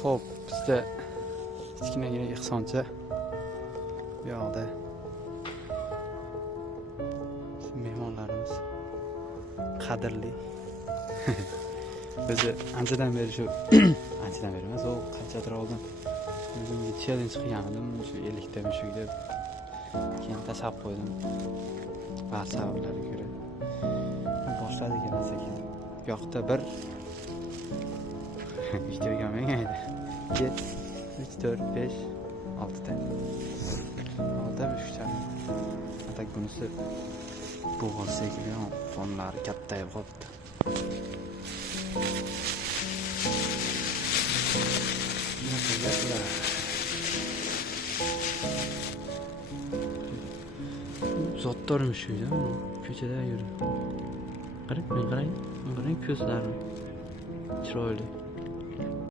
Xo'p, bizda kichkinagina ehsoncha bu yoqda mehmonlarimiz qadrli. O'zi anchadan beri shu anchadan beri emas, u qanchadir oldin o'zimga challenge qilgan edim, shu 50 ta mushuk deb. Keyin tashlab qo'ydim. Ba'zi sabablarga ko'ra. Boshladik ekan sekin. Bu yoqda bir videoga olmaydi. 2, 3, 4, 5, 6 ta. 6 ta mushukchani. Atak bunisi bo'g'ilsa ekan, fonlari kattayib qolibdi. Zotdor mushuk-da, ko'chada yurib. Qarang, ko'zlari chiroyli.